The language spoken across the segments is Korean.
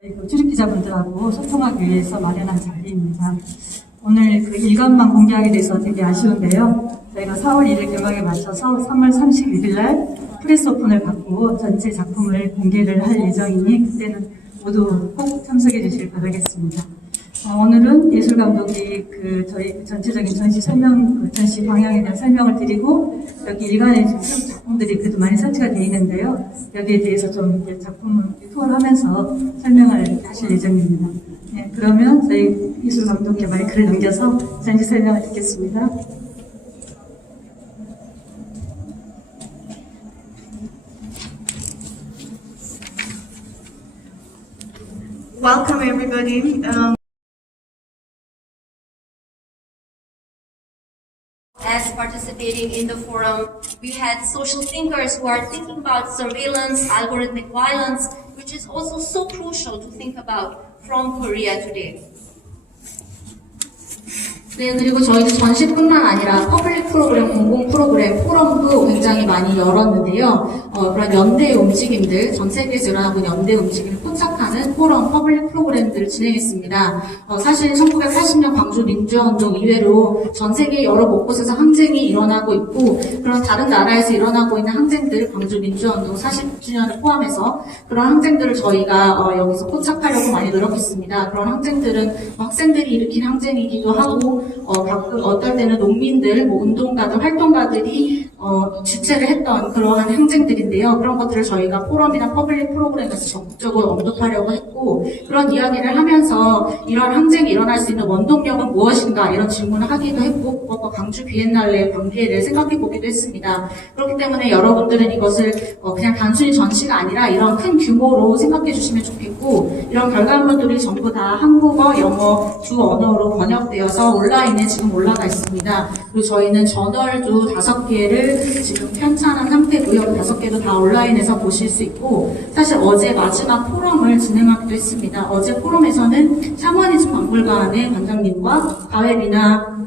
출입기자분들하고 소통하기 위해서 마련한 자리입니다. 오늘 그 일간만 공개하게 돼서 되게 아쉬운데요. 저희가 4월 1일 개막에 맞춰서 3월 31일 날 프레스 오픈을 받고 전체 작품을 공개를 할 예정이니 그때는 모두 꼭 참석해 주시길 바라겠습니다. 오늘은 예술감독이 저희 전체적인 전시 전시 방향에 대한 설명을 드리고, 여기 일간에 작품들이 그래도 많이 설치가 되어 있는데요. 여기에 대해서 좀 이제 작품을 투어를 하면서 설명을 하실 예정입니다. 네, 그러면 저희 예술감독께 마이크를 넘겨서 전시 설명을 듣겠습니다. Welcome everybody. As participating in the forum, we had social thinkers who are thinking about surveillance, algorithmic violence, which is also so crucial to think about from Korea today. 네, 그리고 저희는 전시뿐만 아니라 퍼블릭 프로그램, 공공 프로그램, 포럼도 굉장히 많이 열었는데요. 그런 연대의 움직임들, 전 세계에서 일어나고 있는 연대의 움직임을 포착하는 포럼, 퍼블릭 프로그램들을 진행했습니다. 사실 1980년 광주 민주화운동 이외로 전 세계 여러 곳곳에서 항쟁이 일어나고 있고, 그런 다른 나라에서 일어나고 있는 항쟁들, 광주 민주화운동 40주년을 포함해서 그런 항쟁들을 저희가 여기서 포착하려고 많이 노력했습니다. 그런 항쟁들은 학생들이 일으킨 항쟁이기도 하고, 가끔 어떨 때는 농민들, 운동가들, 활동가들이 주최를 했던 그러한 항쟁들인데요. 그런 것들을 저희가 포럼이나 퍼블릭 프로그램에서 적극적으로 언급하려고 했고, 그런 이야기를 하면서 이런 항쟁이 일어날 수 있는 원동력은 무엇인가 이런 질문을 하기도 했고, 그것과 광주비엔날레의 관계를 생각해 보기도 했습니다. 그렇기 때문에 여러분들은 이것을 그냥 단순히 전시가 아니라 이런 큰 규모로 생각해 주시면 좋겠고, 이런 결과물들이 전부 다 한국어, 영어 두 언어로 번역되어서 온라인에 지금 올라가 있습니다. 그리고 저희는 저널도 5개를 지금 편찬한 상태고요. 5개도 다 온라인에서 보실 수 있고, 사실 어제 마지막 포럼을 진행하기도 했습니다. 어제 포럼에서는 샤머니즘 박물관의 관장님과 가회비나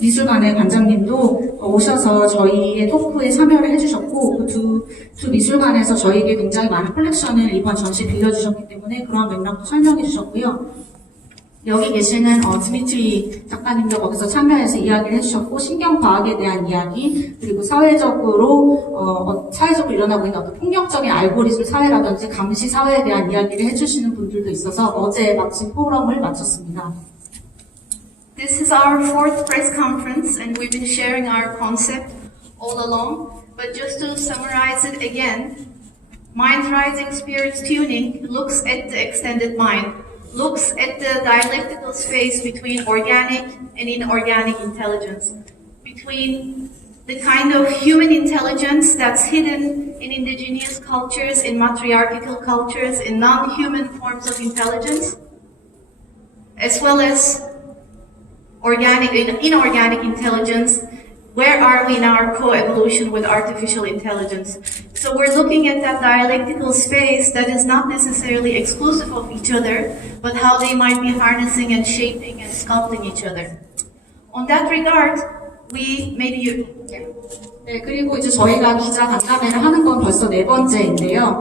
미술관의 관장님도 오셔서 저희의 토크에 참여를 해주셨고, 그 두 미술관에서 저희에게 굉장히 많은 컬렉션을 이번 전시에 빌려주셨기 때문에 그런 맥락도 설명해 주셨고요. 여기 계시는 드미트리 작가님도 거기서 참여해서 이야기를 해주셨고, 신경과학에 대한 이야기, 그리고 사회적으로 일어나고 있는 어떤 폭력적인 알고리즘 사회라든지 감시 사회에 대한 이야기를 해주시는 분들도 있어서 어제 마침 포럼을 마쳤습니다. This is our 4th press conference and we've been sharing our concept all along. But just to summarize it again, Mind Rising Spirits Tuning looks at the extended mind, looks at the dialectical space between organic and inorganic intelligence, between the kind of human intelligence that's hidden in indigenous cultures, in matriarchal cultures, in non-human forms of intelligence, as well as organic and inorganic intelligence. Where are we in our co-evolution with artificial intelligence? So we're looking at that dialectical space that is not necessarily exclusive of each other, but how they might be harnessing and shaping and sculpting each other. On that regard, 네, 그리고 이제 저희가 기자 간담회를 하는 건 벌써 4번째인데요.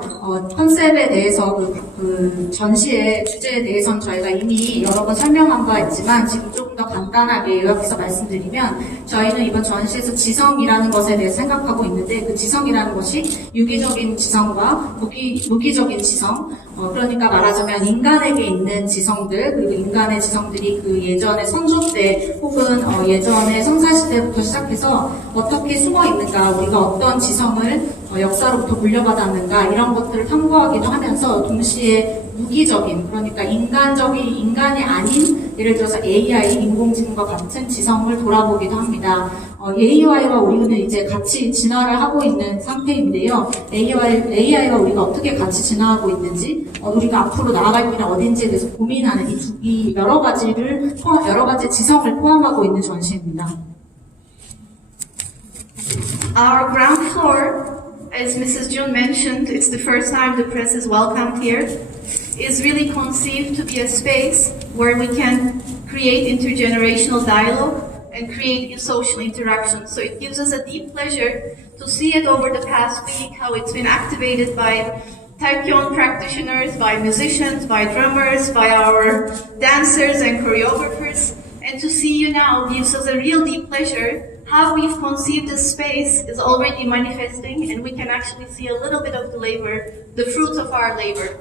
컨셉에 대해서 그 전시의 주제에 대해서는 저희가 이미 여러 번 설명한 바 있지만 지금 조금 더 간단하게 요약해서 말씀드리면, 저희는 이번 전시에서 지성이라는 것에 대해 생각하고 있는데, 그 지성이라는 것이 유기적인 지성과 무기적인 지성, 그러니까 말하자면 인간에게 있는 지성들, 그리고 인간의 지성들이 그 예전에 선조 때 혹은 예전에 성사시대부터 시작해서 어떻게 숨어 있는가, 우리가 어떤 지성을 역사로부터 물려받았는가, 이런 것들을 탐구하기도 하면서 동시에 무기적인, 그러니까 인간이 아닌, 예를 들어서 AI, 인공지능과 같은 지성을 돌아보기도 합니다. AI와 우리는 이제 같이 진화를 하고 있는 상태인데요. AI와 우리가 어떻게 같이 진화하고 있는지, 우리가 앞으로 나아갈 길은 어딘지에 대해서 고민하는 이 여러 가지 지성을 포함하고 있는 전시입니다. our ground floor, as Mrs. Jun mentioned, it's the first time the press is welcomed here, is really conceived to be a space where we can create intergenerational dialogue and create social interaction. So it gives us a deep pleasure to see it over the past week, how it's been activated by Taekyon practitioners, by musicians, by drummers, by our dancers and choreographers. And to see you now gives us a real deep pleasure. How we've conceived this space is already manifesting, and we can actually see a little bit of the labor, the fruits of our labor.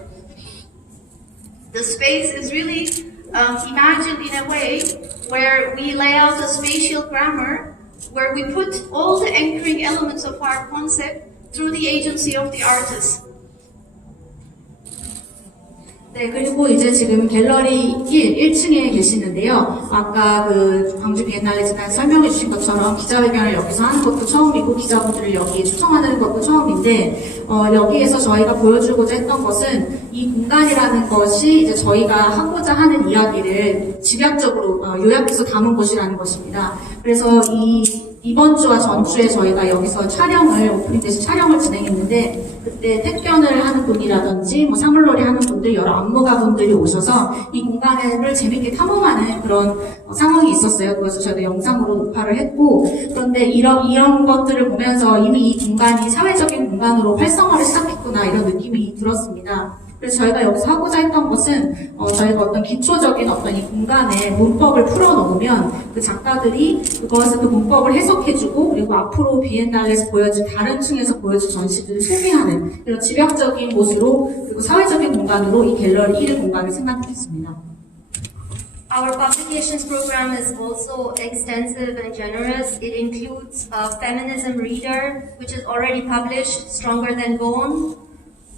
The space is really imagined in a way where we lay out a spatial grammar, where we put all the anchoring elements of our concept through the agency of the artist. 네, 그리고 이제 지금 갤러리 1층에 계시는데요. 아까 그 광주 비엔날레 재단 설명해 주신 것처럼 기자회견을 여기서 하는 것도 처음이고 기자분들을 여기 초청하는 것도 처음인데, 여기에서 저희가 보여주고자 했던 것은 이 공간이라는 것이 이제 저희가 하고자 하는 이야기를 집약적으로 요약해서 담은 곳이라는 것입니다. 그래서 이번 주와 전주에 저희가 여기서 오프닝돼서 촬영을 진행했는데, 그때 택견을 하는 분이라든지 사물놀이 하는 분들, 여러 안무가분들이 오셔서 이 공간을 재밌게 탐험하는 그런 상황이 있었어요. 그래서 저희가 영상으로 녹화를 했고, 그런데 이런 것들을 보면서 이미 이 공간이 사회적인 공간으로 활성화를 시작했구나, 이런 느낌이 들었습니다. 그래서 저희가 여기서 하고자 했던 것은 저희가 어떤 기초적인 어떤 이 공간에 문법을 풀어놓으면 그 작가들이 그 문법을 해석해주고, 그리고 앞으로 비엔날레에서 보여줄 다른 층에서 보여줄 전시들을 소개하는 이런 집약적인 곳으로, 그리고 사회적인 공간으로 이 갤러리 1 공간을 생각했습니다. Our publications program is also extensive and generous. It includes a feminism reader, which is already published, Stronger Than Bone,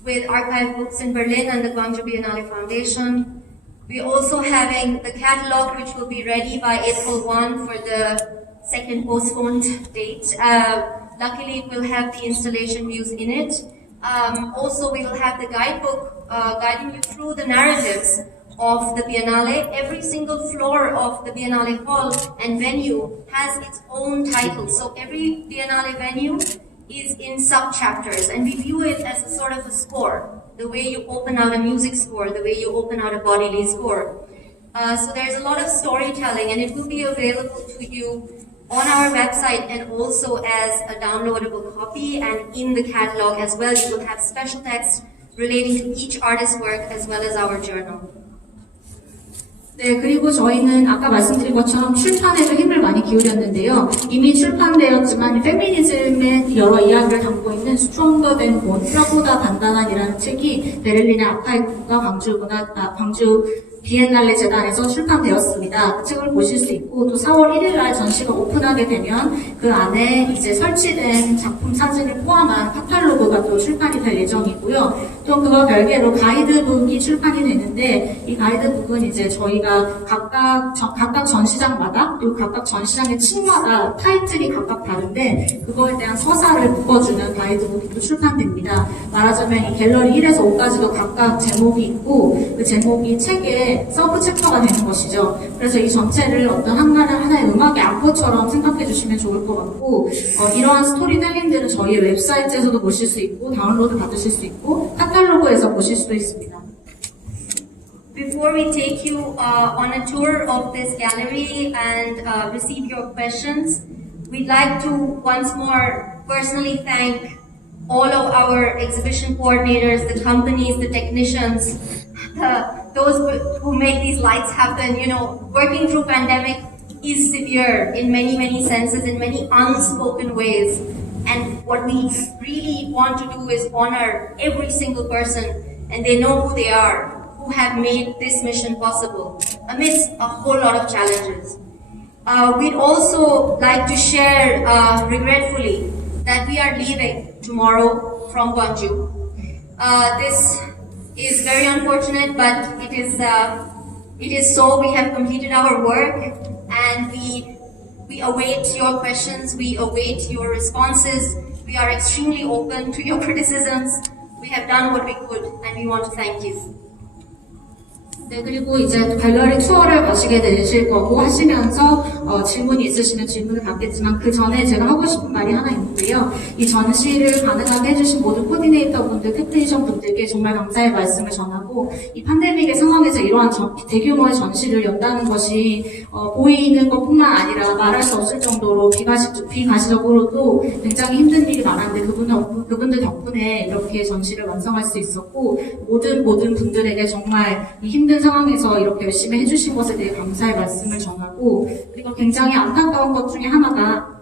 with archive books in Berlin and the 광주비엔날레 Foundation. We're also having the catalog, which will be ready by April 1 for the second postponed date. Luckily, it will have the installation views in it. Also, we will have the guidebook guiding you through the narratives of the Biennale. Every single floor of the Biennale hall and venue has its own title. So every Biennale venue is in sub-chapters, and we view it as a sort of a score, the way you open out a music score, the way you open out a bodily score. So there's a lot of storytelling, and it will be available to you on our website and also as a downloadable copy, and in the catalog as well. You will have special text relating to each artist's work as well as our journal. 네, 그리고 저희는 아까 말씀드린 것처럼 출판에도 힘을 많이 기울였는데요. 이미 출판되었지만 페미니즘의 여러 이야기를 담고 있는 Stronger Than Bone, 뼈보다 단단한이라는 책이 베를린의 아카이브가 광주 비엔날레 재단에서 출판되었습니다. 그 책을 보실 수 있고, 또 4월 1일 날 전시가 오픈하게 되면 그 안에 이제 설치된 작품 사진을 포함한 카탈로그가 또 출판이 될 예정이고요. 또 그와 별개로 가이드북이 출판이 되는데, 이 가이드북은 이제 저희가 각각 전시장마다, 그리고 각각 전시장의 층마다 타이틀이 각각 다른데, 그거에 대한 서사를 묶어주는 가이드북이 또 출판됩니다. 말하자면 이 갤러리 1에서 5까지도 각각 제목이 있고, 그 제목이 책에 서브 챕터가 되는 것이죠. 그래서 이 전체를 어떤 하나의 음악의 악보처럼 생각해 주시면 좋을 것 같고, 이러한 스토리텔링들은 저희 웹사이트에서도 보실 수 있고, 다운로드 받으실 수 있고, 카탈로그에서 보실 수도 있습니다. Before we take you on a tour of this gallery and receive your questions, we'd like to once more personally thank all of our exhibition coordinators, the companies, the technicians, those who make these lights happen. You know, working through pandemic is severe in many, many senses, in many unspoken ways. And what we really want to do is honor every single person, and they know who they are, who have made this mission possible amidst a whole lot of challenges. We'd also like to share regretfully that we are leaving tomorrow from Gwangju. This is very unfortunate, but it is so. We have completed our work, and we await your questions, we await your responses. We are extremely open to your criticisms. We have done what we could, and we want to thank you. 네, 그리고 이제 갤러리 투어를 가시게 되실 거고, 하시면서 질문이 있으시면 질문을 받겠지만, 그 전에 제가 하고 싶은 말이 하나 있는데요. 이 전시를 가능하게 해주신 모든 코디네이터 분들, 테크니션 분들께 정말 감사의 말씀을 전하고, 하고 이 팬데믹의 상황에서 이러한 대규모의 전시를 연다는 것이 보이는 것뿐만 아니라 말할 수 없을 정도로 비가시적으로도 굉장히 힘든 일이 많았는데 그분들 덕분에 이렇게 전시를 완성할 수 있었고 모든 분들에게 정말 이 힘든 상황에서 이렇게 열심히 해주신 것에 대해 감사의 말씀을 전하고 그리고 굉장히 안타까운 것 중에 하나가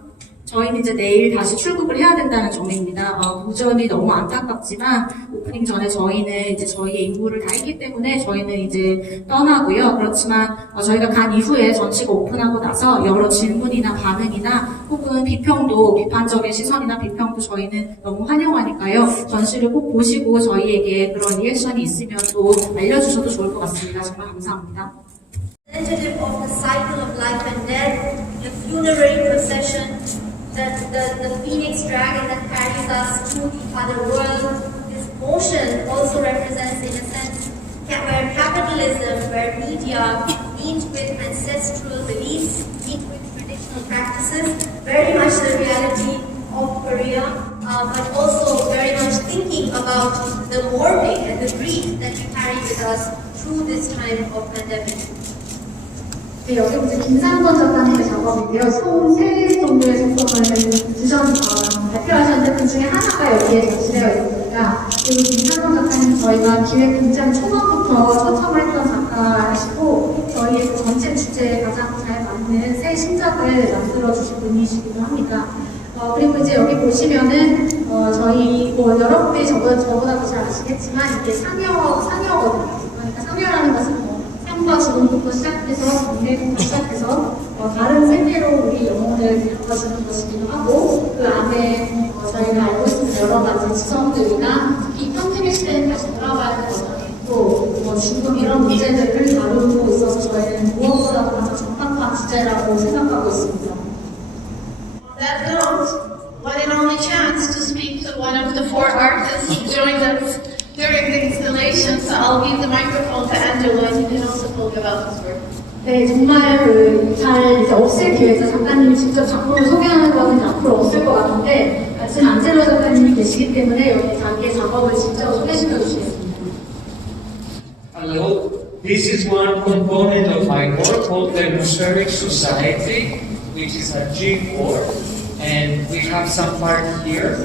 저희는 이제 내일 다시 출국을 해야 된다는 점입니다. 무전이 너무 안타깝지만 오프닝 전에 저희는 이제 저희의 임무를 다 했기 때문에 저희는 이제 떠나고요. 그렇지만 저희가 간 이후에 전시가 오픈하고 나서 여러 질문이나 반응이나 혹은 비판적인 시선이나 비평도 저희는 너무 환영하니까요. 전시를 꼭 보시고 저희에게 그런 리액션이 있으면 또 알려주셔도 좋을 것 같습니다. 정말 감사합니다. Representative of the cycle of life and death, the funerary procession, the phoenix dragon that carries us to the other world. This motion also represents, in a sense, where capitalism, where media meet with ancestral beliefs, meet with traditional practices, very much the reality of Korea, but also very much thinking about the mourning and the grief that we carry with us through this time of pandemic. 네, 여기 이제 김상건 작가님의 작업인데요. 총 3개 정도의 작품을 발표하셨는데 그 중에 하나가 여기에 전시되어 있습니다. 그리고 김상건 작가님 저희가 기획 굉장히 초반부터 초청을 했던 작가이시고 저희의 그 전체 주제에 가장 잘 맞는 새 신작을 만들어주신 분이시기도 합니다. 그리고 이제 여기 보시면은 저희 여러분들이 저보다 더 잘 아시겠지만 이게 상여거든요. 그러니까 상여라는 것은 삶과 죽음부터 시작해서 관계부터 시작해서 다른 세계로 우리 영혼을 바꿔주는 것이기도 하고 그 안에 저희가 알고 있는 여러 가지 지성들이나 특히 평등의 시대에 다시 돌아가야 되는 과정이 있고 죽음 이런 문제들을 다루고 있어서 저희는 무엇보다도 가장 적합한 주제라고 생각하고 있습니다. That note, one and only chance to speak to one of the 4 artists who joined us during the installation, so I'll give the microphone to Angelo and he can also talk about his work. 네, 정말 잘 이제 없을 기회죠. 작가님이 직접 작품을 소개하는 거는 앞으로 없을 것 같은데 지금 안젤로 작가님이 계시기 때문에 여기 자기의 작업을 직접 소개시켜 주시겠습니다. Hello, this is one component of my work called the Atmospheric Society, which is a G4, and we have some part here.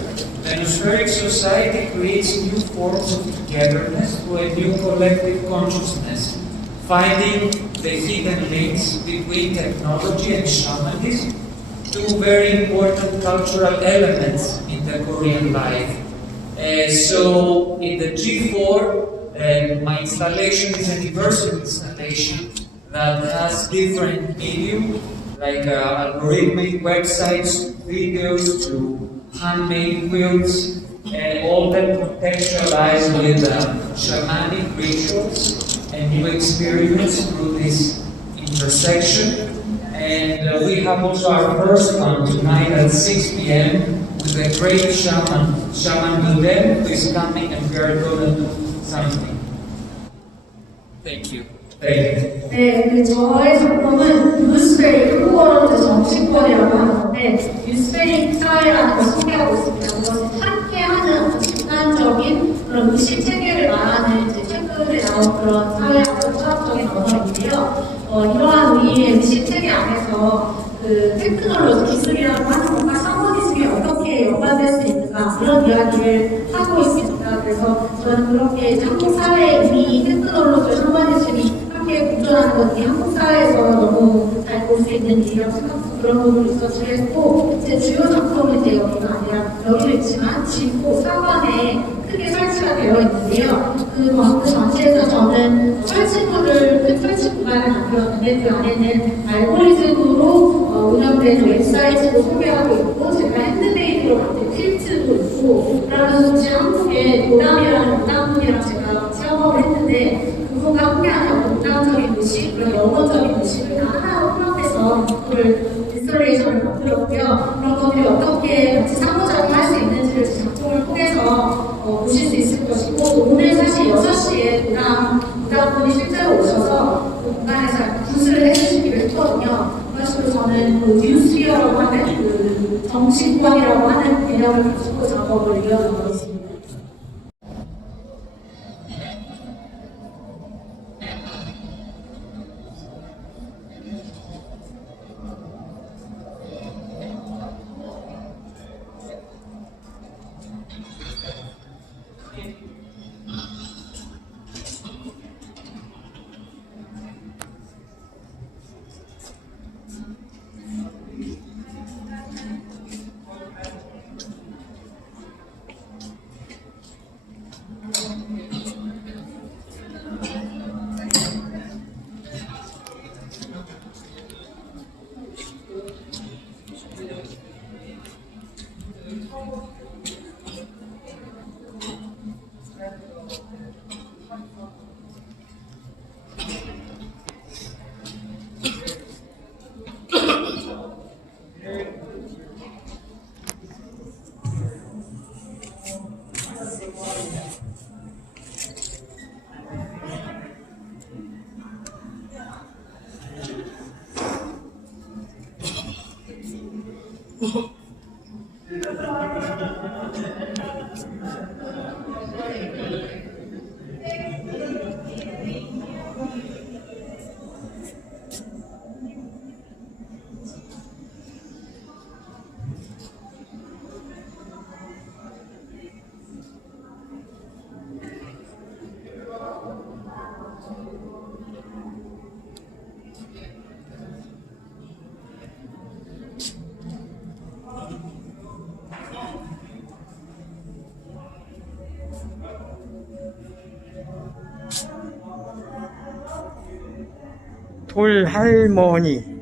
The Atmospheric Society creates new forms of togetherness to a new collective consciousness, finding the hidden links between technology and shamanism, 2 very important cultural elements in the Korean life. So in the G4, my installation is an immersive installation that has different medium, like algorithmic websites, videos, to handmade quilts, and all that contextualized with shamanic rituals and new experiments through this intersection. And we have also our first one tonight at 6 p.m. with a great shaman Dudem, who is coming and we are going to do something. Thank you. 네, 저의 작품은 뉴스페이, 한국어로는 정치권이라고 하는 건데 뉴스페이 사회라는 것을 소개하고 있습니다. 그것은 함께하는 집단적인 그런 의식 체계를 말하는 최근에 나온 그런 사회학적 철학적인 언어인데요. 이러한 우리의 의식 체계 안에서 그 테크놀로지 기술이라고 하는 것과 샤머니즘이 어떻게 연관될 수 있는가 이런 이야기를 하고 있습니다. 그래서 저는 그렇게 이제 한국 사회에 이미 테크놀로지와 샤머니즘이 함께 공존하는 것이 한국 사회에서 너무 잘 볼 수 있는 일이라고 생각해서 그런 부분을 리서치했고 제 주요 작품은 이제 여기가 아니라 여기도 있지만 지구 사관에 크게 설치가 되어 있는데요. 그 전시에서 저는 설치구를 설치 구간을 만들었는데 그 안에는 알고리즘으로 운영된 웹사이트도 소개하고 있고 제가 핸드메이드로 만든 퀼트도 있고 그러면서 혹시 한국의 도담이라는 문화분이랑 제가 체험을 했는데 그분과 함께하는 문화적인 의식 그리고 영어적인 의식을 다 하나로 통합해서 그걸 인스톨레이션을 만들었고요. 그런 것들이 어떻게 같이 상호작용할 수 있는지를 작품을 통해서 보실 수 있을 것이고 오늘 사실 6시에 도담분이 실제로 오셔서 그 공간에서 구슬을 해주시기로 했거든요. 그런 식으로 저는 그 뉴스피어라고 하는 그 정치권이라고 하는 개념을 가지고 작업을 이어가고 있습니다. 돌할머니